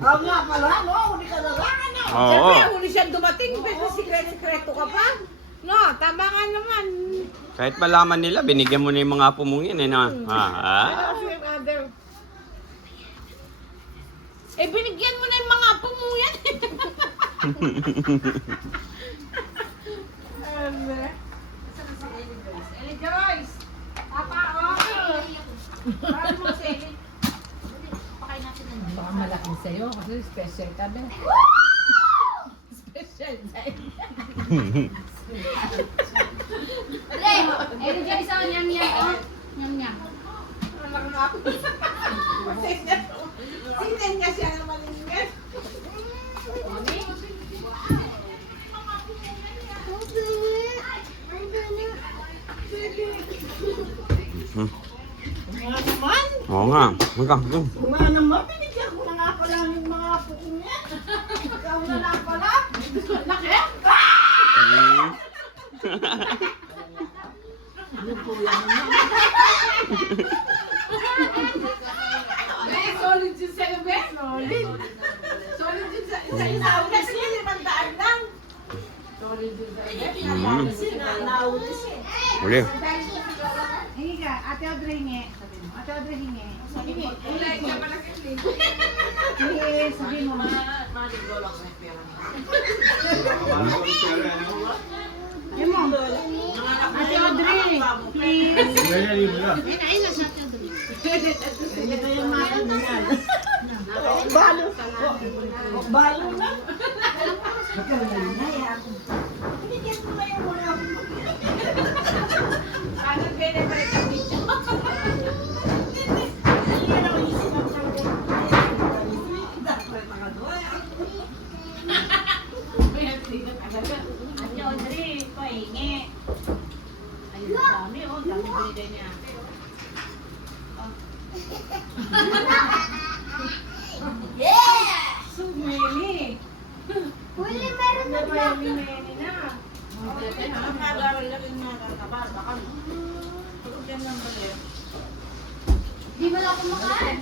Nga pala, no? Huli ka na lang, ano? Oo. Siyempre, huli siyang dumating, pero sikreto ka pa. No, tama ka naman. Kahit malaman nila, binigyan mo na yung mga apo mong yun, eh, na. Ano kasi yung other? Eh, binigyan mo na yung mga apo mo yan. Ellie Joyce! Papa, okay. Paano mo si Ellie? Baka malaking sa'yo kasi special ka ba? Special sa'yo. Ellie Joyce, oh, nyam nyam, oh. Nyam nyam. Sinin nga siya na malinggan. Nga naman. Oo nga. Magka. Nga naman, binigyan ko na nga pala yung mga apo ko niya. Ikaw na lang pala. Laki? Eh, solid yun sa'yo, be? Solid. Solid yun sa'yo. Kasi yun, 500 lang. Solid yun sa'yo, be? Kasi nauli siya. Uli. Hingi ka, Ate Audrey hingi. Ate Audrey hingi. Hingi. Ulay ka pala kasi. Hingi, sabi mo. Ay mo. Ate Audrey, please. Ayun na sa atin doon. Ito yung mga niyan. Balo. Balo na. Binigyan ko na yung mga apo ko. Ano binibalik ang video? Yan ang isip ng Ate Audrey, pahingi. Ayun, dami oh. Dami binigay niya. Yeah! So many. Huli, meron na ba? Many na. Di mo lang kumakain.